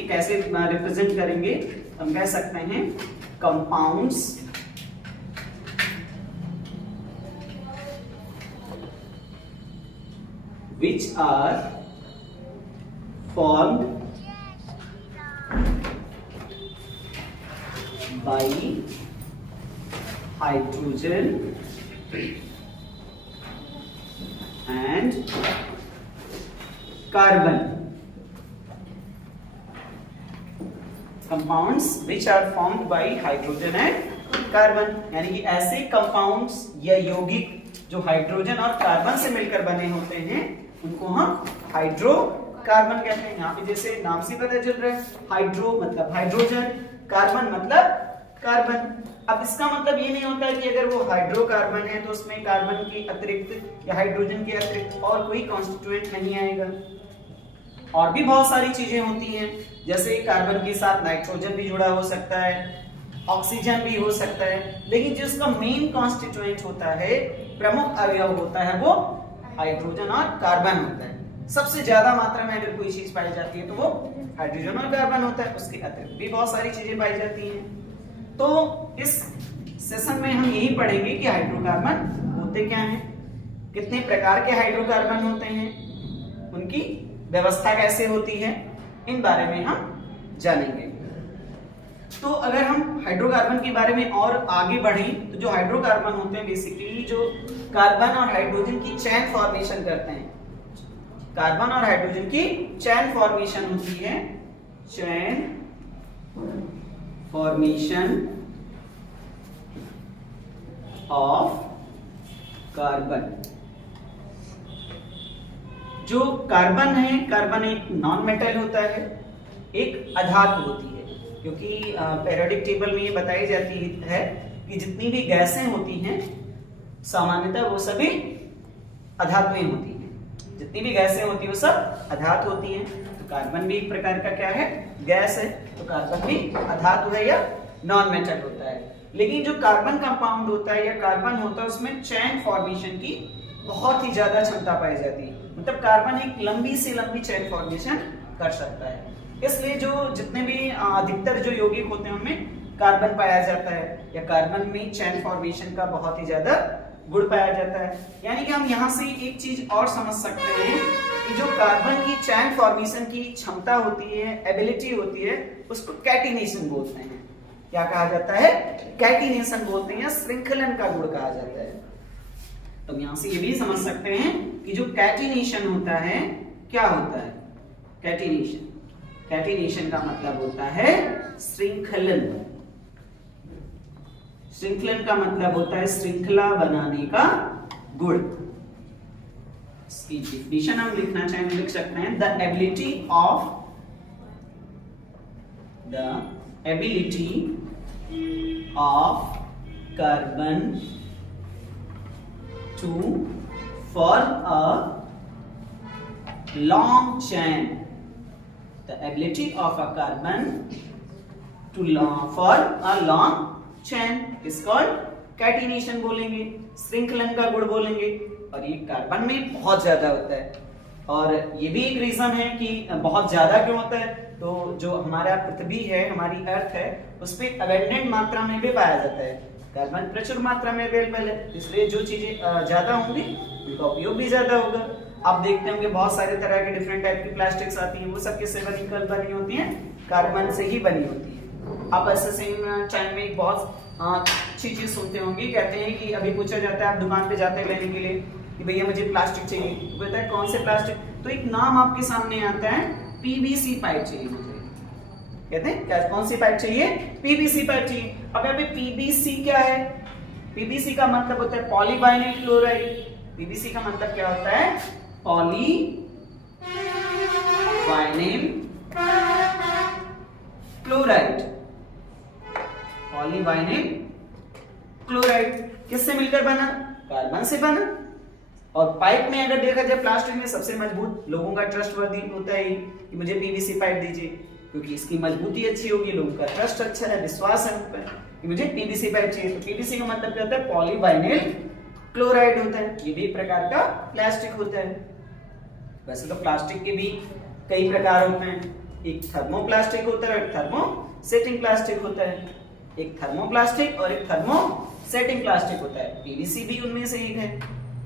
कि कैसे रिप्रेजेंट करेंगे, हम कह सकते हैं compounds which are formed by hydrogen and carbon. Compounds which are formed by hydrogen and carbon, यानी कि ऐसे कंपाउंड्स या यौगिक जो हाइड्रोजन और कार्बन से मिलकर बने होते हैं उनको हम हाइड्रोकार्बन कहते हैं। यहाँ पे जैसे नाम से पता चल रहा है, हाइड्रो मतलब हाइड्रोजन, कार्बन मतलब कार्बन। अब इसका मतलब ये नहीं होता है कि अगर वो हाइड्रोकार्बन है तो उसमें कार्बन के अतिरिक्त या हाइड्रोजन के अतिरिक्त और कोई कॉन्स्टिट्यूएंट नहीं आएगा। और भी बहुत सारी चीजें होती हैं, जैसे कार्बन के साथ नाइट्रोजन भी जुड़ा हो सकता है, ऑक्सीजन भी हो सकता है, लेकिन जो इसका मेन कॉन्स्टिट्यूएंट होता है, प्रमुख अवयव होता है, वो हाइड्रोजन और कार्बन होता है। सबसे ज्यादा मात्रा में अगर कोई चीज पाई जाती है तो वो हाइड्रोजन और कार्बन होता है, उसके अतिरिक्त भी बहुत सारी चीजें पाई जाती हैं। तो इस सेशन में हम यही पढ़ेंगे कि हाइड्रोकार्बन होते क्या हैं, कितने प्रकार के हाइड्रोकार्बन होते हैं, उनकी व्यवस्था कैसे होती है, इन बारे में हम जानेंगे। तो अगर हम हाइड्रोकार्बन के बारे में और आगे बढ़ें तो जो हाइड्रोकार्बन होते हैं बेसिकली जो कार्बन और हाइड्रोजन की चेन फॉर्मेशन करते हैं, कार्बन और हाइड्रोजन की चेन फॉर्मेशन होती है, चेन फॉर्मेशन ऑफ कार्बन। जो कार्बन है, कार्बन एक नॉन मेटल होता है, एक अधातु होती है, क्योंकि पीरियोडिक टेबल में ये बताई जाती है कि जितनी भी गैसें होती हैं सामान्यतः वो सभी अधातुएं होती हैं, जितनी भी गैसें होती हैं वो सब अधातु होती हैं। तो कार्बन भी एक प्रकार का क्या है, गैस है, तो कार्बन भी अधातु है या नॉन मेटल होता है। लेकिन जो कार्बन कंपाउंड होता है या कार्बन होता है उसमें चेन फॉर्मेशन की बहुत ही ज्यादा क्षमता पाई जाती है, मतलब कार्बन एक लंबी से लंबी चेन फॉर्मेशन कर सकता है। इसलिए जो जितने भी अधिकतर जो यौगिक होते हैं उनमें कार्बन पाया जाता है या कार्बन में चेन फॉर्मेशन का बहुत ही ज्यादा गुण पाया जाता है। यानी कि हम यहाँ से एक चीज और समझ सकते हैं कि जो कार्बन की चेन फॉर्मेशन की क्षमता होती है, एबिलिटी होती है, उसको कैटिनेशन बोलते हैं। क्या कहा जाता है, कैटिनेशन बोलते हैं या श्रृंखलन का गुण कहा जाता है। तो यहाँ से ये भी समझ सकते हैं कि जो कैटिनेशन होता है क्या होता है, कैटिनेशन, कैटिनेशन का मतलब होता है श्रृंखलन। श्रृंखलन का मतलब होता है श्रृंखला बनाने का गुण। इसकी डेफिनेशन हम लिखना चाहें तो लिख सकते हैं, the ability of carbon to form a long chain, the ability of a carbon to form a long chain is called catenation बोलेंगे, श्रृंखलन का गुण बोलेंगे। और ये कार्बन में बहुत ज्यादा होता है, और ये भी एक रीजन है कि बहुत ज्यादा क्यों होता है, तो जो हमारा पृथ्वी है, हमारी अर्थ है, उस पर अबेंडेंट मात्रा में भी पाया जाता है, कार्बन प्रचुर मात्रा में अवेलेबल है, इसलिए जो चीजें ज्यादा होंगी उनका उपयोग भी ज्यादा होगा। आप देखते होंगे बहुत सारे तरह के डिफरेंट टाइप की प्लास्टिक्स आती हैं, वो सब किससे बनी होती हैं, कार्बन से ही बनी होती है। आप ऐसे सेम टाइम में एक बहुत अच्छी चीज सुनते होंगे, कहते हैं कि अभी पूछा जाता है, आप दुकान पे जाते हैं लेने के लिए कि भैया मुझे प्लास्टिक चाहिए, कहता है कौन से प्लास्टिक, तो एक नाम आपके सामने आता है, पीवीसी पाइप चाहिए मुझे, कहते हैं क्या, कौन सी पाइप चाहिए, पीवीसी पाइप चाहिए। अब यहाँ पे पीवीसी क्या है, पीवीसी का मतलब होता है पॉलीवाइनिल क्लोराइड। पीवीसी का मतलब क्या होता है, पॉलीवाइनिल क्लोराइड। पॉलीवाइनिल क्लोराइड किससे मिलकर बना, कार्बन से बना। और पाइप में अगर देखा जाए, प्लास्टिक में सबसे मजबूत, लोगों का ट्रस्टवर्दी होता है कि मुझे पीवीसी पाइप दीजिए, क्योंकि इसकी मजबूती अच्छी होगी, लोगों का ट्रस्ट अच्छा है, विश्वास है उन पर कि मुझे पीवीसी पाइप चाहिए। तो पीवीसी का मतलब क्या होता है, पॉलीवाइनिल क्लोराइड होता है। ये भी एक प्रकार का प्लास्टिक होता है। वैसे तो प्लास्टिक के भी कई प्रकार होते हैं, एक थर्मोप्लास्टिक होता है, एक थर्मोसेटिंग प्लास्टिक होता है। एक थर्मोप्लास्टिक और एक थर्मोसेटिंग प्लास्टिक होता है। पीवीसी भी उनमें से एक है।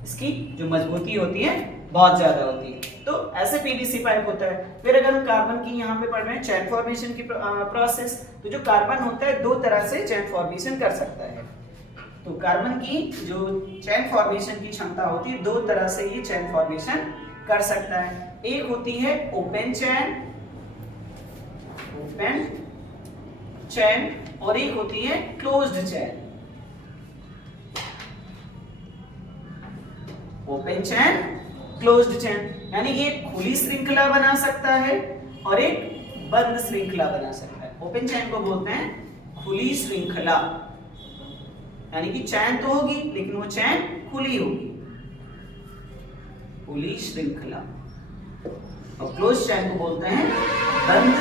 इसकी जो मजबूती होती है बहुत ज्यादा होती है। तो ऐसे पीवीसी पाइप होता है। फिर अगर हम कार्बन की यहाँ पे पढ़ रहे हैं चैन फॉर्मेशन की प्रोसेस, तो जो कार्बन होता है दो तरह से चैन फॉर्मेशन कर सकता है। तो कार्बन की जो चैन फॉर्मेशन की क्षमता होती है, दो तरह से ये चैन फॉर्मेशन कर सकता है। एक होती है ओपन चैन और एक होती है क्लोज्ड चैन। ओपन चैन, क्लोज्ड चैन, यानी ये खुली श्रृंखला बना सकता है और एक बंद श्रृंखला बना सकता है। ओपन चैन को बोलते हैं खुली श्रृंखला, यानी कि चैन तो होगी लेकिन वो चैन खुली होगी, खुली श्रृंखला। और क्लोज चैन को बोलते हैं बंद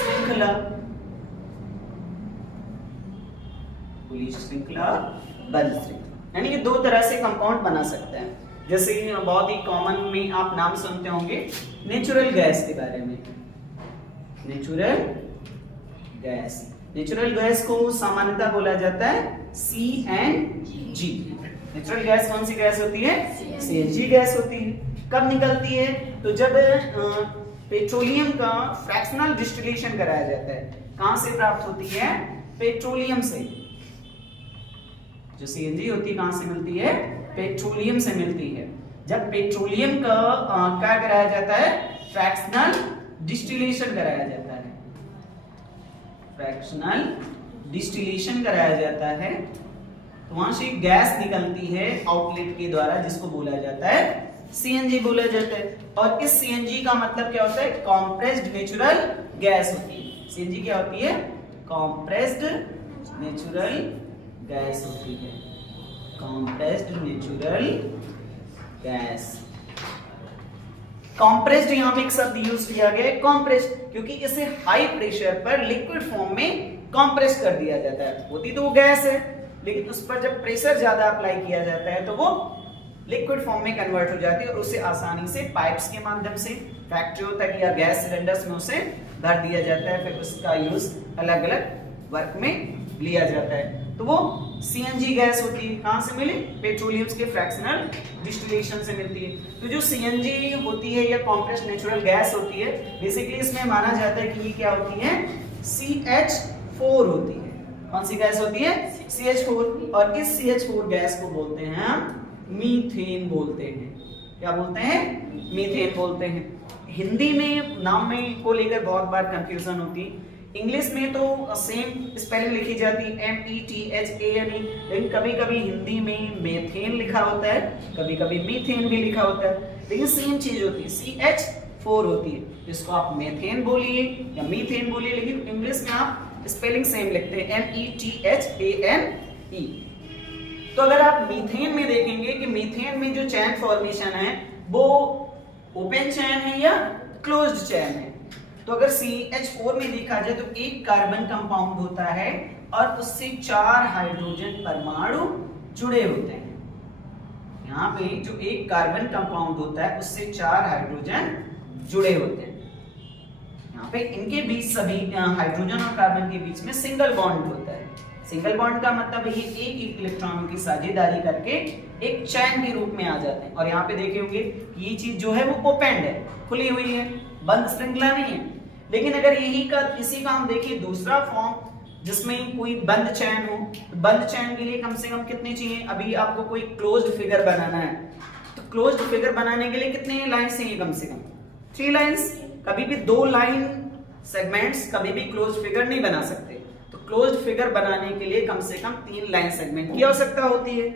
श्रृंखला, खुली श्रृंखला, बंद श्रृंखला। यानी कि दो तरह से कंपाउंड बना सकते हैं। जैसे बहुत ही कॉमन में आप नाम सुनते होंगे नेचुरल गैस के बारे में। नेचुरल गैस को सामान्यतः बोला जाता है CNG। नेचुरल गैस कौन सी गैस होती है? CNG गैस होती है। कब निकलती है? तो जब पेट्रोलियम का फ्रैक्शनल डिस्टिलेशन कराया जाता है। कहां से प्राप्त होती है? पेट्रोलियम से। जो CNG होती है कहां से मिलती है? पेट्रोलियम से मिलती है। जब पेट्रोलियम का क्या कराया जाता है? फ्रैक्शनल डिस्टिलेशन कराया जाता है। फ्रैक्शनल डिस्टिलेशन कराया जाता है तो वहां से गैस निकलती है आउटलेट के द्वारा, जिसको बोला जाता है CNG बोला जाता है। और इस CNG का मतलब क्या होता है? कॉम्प्रेस्ड नेचुरल गैस होती है। CNG क्या होती है? कॉम्प्रेस्ड नेचुरल गैस होती है। Compressed natural gas. कॉम्प्रेस्ड यहाँ पे एक शब्द यूज किया गया है कॉम्प्रेस्ड, क्योंकि इसे हाई प्रेशर पर लिक्विड फॉर्म में कॉम्प्रेस कर दिया जाता है। होती तो वो गैस है, लेकिन उस पर जब प्रेशर ज्यादा अप्लाई किया जाता है तो वो लिक्विड फॉर्म में कन्वर्ट हो जाती है और उसे आसानी से पाइप्स के माध्यम से फैक्ट्रियों तक या गैस सिलेंडर्स में उसे भर दिया जाता है। फिर उसका यूज अलग अलग वर्क में लिया जाता है। तो वो CNG गैस होती है। कहां से मिली? पेट्रोलियम के फ्रैक्शनल डिस्टिलेशन से मिलती है। तो जो CNG होती है या कॉम्प्रेस्ड नेचुरल गैस होती है, बेसिकली इसमें माना जाता है कि ये क्या होती है? CH4 होती है। कौन सी गैस होती है? CH4। और इस CH4 गैस को बोलते हैं हम मीथेन बोलते हैं। क्या बोलते हैं? मीथेन बोलते हैं। हिंदी में नाम में को लेकर बहुत बार कंफ्यूजन होती है। इंग्लिश में तो सेम स्पेलिंग लिखी जाती है METHANE, लेकिन कभी कभी हिंदी में मेथेन लिखा होता है, कभी कभी मीथेन भी लिखा होता है, लेकिन सेम चीज होती है, CH4 होती है। इसको आप मेथेन बोलिए या मीथेन बोलिए, लेकिन इंग्लिश में आप स्पेलिंग सेम लिखते हैं METHANE। तो अगर आप मीथेन में देखेंगे कि मीथेन में जो चैन फॉर्मेशन है वो ओपन चैन है या क्लोज्ड चैन है। तो अगर CH4 में देखा जाए तो एक कार्बन कंपाउंड होता है और उससे 4 हाइड्रोजन परमाणु जुड़े होते हैं। यहाँ पे जो एक कार्बन कंपाउंड होता है उससे 4 हाइड्रोजन जुड़े होते हैं। यहाँ पे इनके बीच सभी हाइड्रोजन और कार्बन के बीच में सिंगल बॉन्ड होता है। सिंगल बॉन्ड का मतलब ये एक इलेक्ट्रॉनों की साझेदारी करके एक चैन के रूप में आ जाते हैं। और यहाँ पे देखे होंगे कि ये चीज जो है वो ओपेंड है, खुली हुई है, बंद श्रृंखला नहीं है। लेकिन अगर इसी का हम देखिए दूसरा फॉर्म जिसमें कोई बंद चैन हो, तो बंद चैन के लिए कम से कम कितने चाहिए? अभी आपको कोई क्लोज्ड फिगर बनाना है तो क्लोज्ड फिगर बनाने के लिए कितने लाइंस चाहिए? कम से कम 3 लाइंस। कभी भी 2 लाइन सेगमेंट्स कभी भी क्लोज्ड फिगर नहीं बना सकते। तो क्लोज्ड फिगर बनाने के लिए कम से कम 3 लाइन सेगमेंट की आवश्यकता होती है।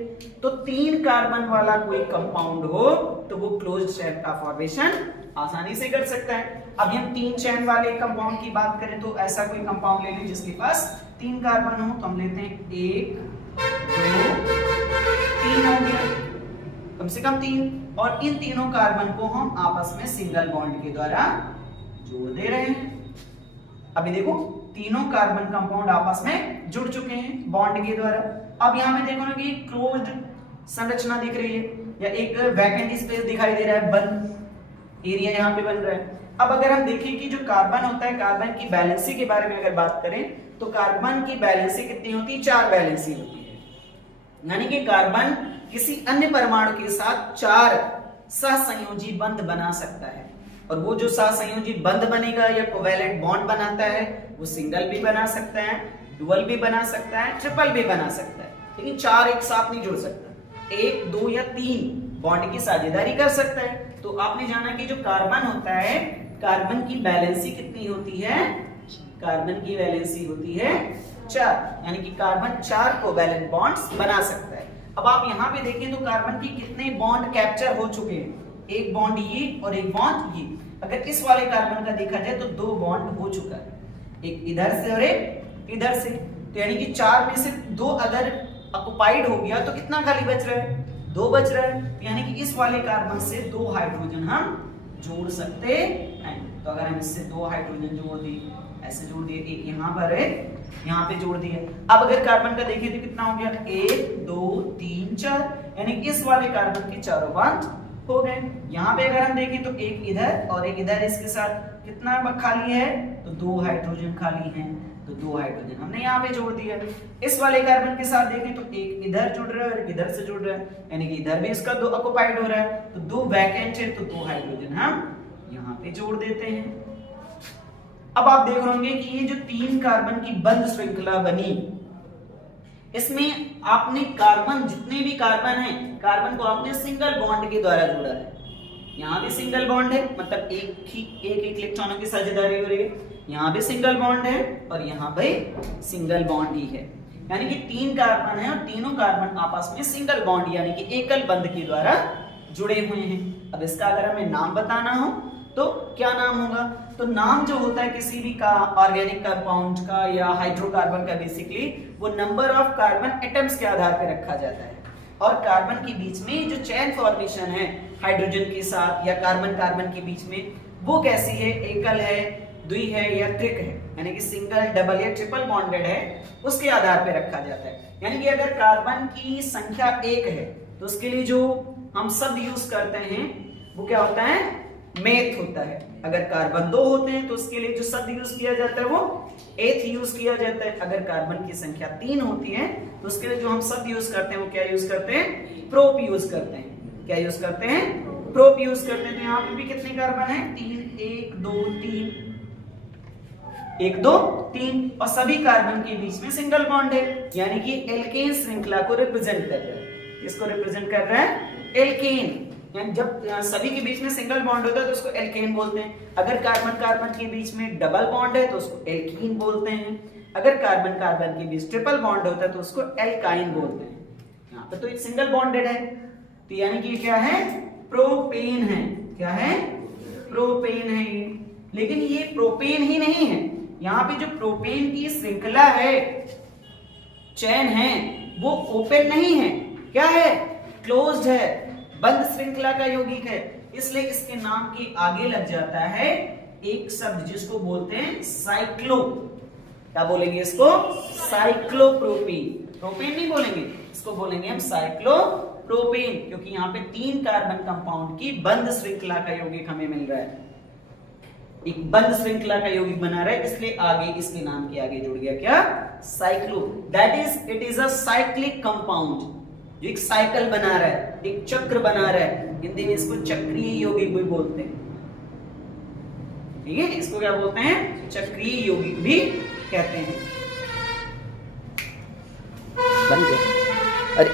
तो 3 कार्बन वाला कोई कंपाउंड हो तो वो क्लोज्ड चैन का फॉर्मेशन आसानी से कर सकता है। अब हम 3 चैन वाले कंपाउंड की बात करें तो ऐसा कोई कंपाउंड ले लें जिसके पास 3 कार्बन हो, तो हम लेते हैं 1 2 3 हो गया, कम से कम 3। और इन तीनों कार्बन को हम आपस में सिंगल बॉन्ड के द्वारा जोड़ दे रहे हैं। अभी देखो तीनों कार्बन कंपाउंड आपस में जुड़ चुके हैं बॉन्ड के द्वारा। अब यहाँ में देखो ना कि क्लोज्ड संरचना दिख रही है या एक वैकेंट स्पेस दिखाई दे रहा है, बंद एरिया यहाँ पे बन रहा है। अब अगर हम देखें कि जो कार्बन होता है, कार्बन की बैलेंसी के बारे में अगर बात करें तो कार्बन की बैलेंसी कितनी होती है? 4 बैलेंसी होती है। यानी कि कार्बन किसी अन्य परमाणु के साथ 4 सहसंयोजी बंध बना सकता है, और वो जो सहसंयोजी बंध बनेगा या कोवैलेंट बॉन्ड बनाता है वो सिंगल भी बना सकता है, डुअल भी बना सकता है, ट्रिपल भी बना सकता है, लेकिन 4 एक साथ नहीं जुड़ सकता। 1, 2 या 3 बॉन्ड की साझेदारी कर सकता है। तो आपने जाना कि जो कार्बन होता है, कार्बन की बैलेंसी कितनी होती है? कार्बन की बैलेंसी होती है 4, यानी कि कार्बन 4 कोवैलेंट बॉन्ड्स बना सकता है। अब आप यहाँ पे देखें तो कार्बन की कितने बॉन्ड कैप्चर हो चुके हैं? एक बॉन्ड ये और एक बॉन्ड ये। अगर इस वाले कार्बन का देखा जाए तो 2 बॉन्ड हो चुका है, एक इधर से और एक इधर से। तो यानी कि 4 में से 2 अगर ऑक्युपाइड हो गया तो कितना खाली बच रहा है? 2 बच रहा है। तो यानी कि इस वाले कार्बन से 2 हाइड्रोजन हम जोड़ सकते हैं। तो अगर हम इससे 2 हाइड्रोजन जोड़ दिए, ऐसे जोड़ दिए, एक यहाँ पर है, यहाँ पे जोड़ दिए। अब अगर कार्बन का देखें तो कितना हो गया? 1, 2, 3, 4, यानी कि इस वाले कार्बन के चारों बॉन्ड हो गए। यहाँ पे अगर हम देखें तो एक इधर और एक इधर, इसके साथ कितना खाली है? तो 2 हाइड्रोजन खाली हैं, तो 2 हाइड्रोजन हमने यहाँ पे जोड़ दिया। इस वाले कार्बन के साथ देखें तो एक इधर जुड़ रहा है और इधर से जुड़ रहा है, यानी कि इधर भी इसका 2 ऑक्युपाइड हो रहा है, तो 2 वैकेंट है, तो 2 हाइड्रोजन हम यहाँ पे जोड़ देते हैं। अब आप देख रहे होंगे कि ये जो 3 कार्बन की बंध श्रृंखला बनी, इसमें आपने कार्बन, जितने भी कार्बन हैं, कार्बन को आपने सिंगल बॉन्ड के द्वारा जोड़ा है। यहाँ भी सिंगल बॉन्ड है, मतलब एक इलेक्ट्रॉनों की साझेदारी हो रही है। यहाँ भी सिंगल बॉन्ड है और यहाँ पे सिंगल बॉन्ड ही है, यानी कि 3 कार्बन है और तीनों कार्बन आपस में सिंगल बॉन्ड यानी कि एकल बंध के द्वारा जुड़े हुए हैं। अब इसका अगर हमें नाम बताना हो तो क्या नाम होगा? तो नाम जो होता है किसी भी का ऑर्गेनिक कंपाउंड का या हाइड्रोकार्बन का, बेसिकली वो नंबर ऑफ कार्बन एटम्स के आधार पर रखा जाता है। और कार्बन के बीच में जो चेन फॉर्मेशन है हाइड्रोजन के साथ या कार्बन कार्बन के बीच में, वो कैसी है? एकल है, द्वि है या त्रिक है, यानी कि सिंगल, डबल या ट्रिपल बॉन्डेड है, उसके आधार पर रखा जाता है। यानी कि अगर कार्बन की संख्या 1 है तो उसके लिए जो हम शब्द यूज करते हैं वो क्या होता है? मेथ होता है। अगर कार्बन 2 होते हैं तो उसके लिए जो शब्द यूज किया जाता है वो एथ यूज किया जाता है। अगर कार्बन की संख्या 3 होती है तो उसके लिए जो हम शब्द यूज करते हैं वो क्या यूज करते हैं? प्रोप यूज करते हैं। क्या यूज करते हैं? प्रोप यूज करते हैं। तो यहाँ पे भी कितने कार्बन है? 3, 1, 2, 3, 1, 2, 3, और सभी कार्बन के बीच में सिंगल बॉन्ड है, यानी कि एल्केन श्रृंखला को रिप्रेजेंट कर रहा है। इसको रिप्रेजेंट कर रहा है एल्केन, यानी जब सभी के बीच में सिंगल बॉन्ड होता है तो उसको एल्केन बोलते हैं। अगर कार्बन कार्बन के बीच में डबल बॉन्ड है तो उसको एल्कीन बोलते हैं। अगर कार्बन कार्बन के बीच ट्रिपल बॉन्ड होता है तो उसको एल्काइन बोलते हैं। यहाँ पे तो एक सिंगल बॉन्डेड है, तो यानी कि क्या है? प्रोपेन है। क्या है? प्रोपेन है। लेकिन ये प्रोपेन ही नहीं है, यहाँ पे जो प्रोपेन की श्रृंखला है, चेन है, वो ओपन नहीं है। क्या है? क्लोज्ड है, बंद श्रृंखला का यौगिक है। इसलिए इसके नाम के आगे लग जाता है एक शब्द जिसको बोलते हैं साइक्लो। क्या बोलेंगे इसको? साइक्लोप्रोपेन। प्रोपेन नहीं बोलेंगे, इसको बोलेंगे हम साइक्लोप्रोपेन, क्योंकि यहाँ पे 3 कार्बन कंपाउंड की बंद श्रृंखला का यौगिक हमें मिल रहा है, एक बंद श्रृंखला का यौगिक बना रहा है, इसलिए आगे इसके नाम के आगे जुड़ गया क्या? Cyclo. That is, it is a cyclic compound, जो एक साइकिल बना रहा है, एक चक्र बना रहा है। हिंदी में इसको चक्रीय यौगिक भी बोलते हैं। ठीक है, इसको क्या बोलते हैं? चक्रीय यौगिक भी कहते हैं। बन गया। अरे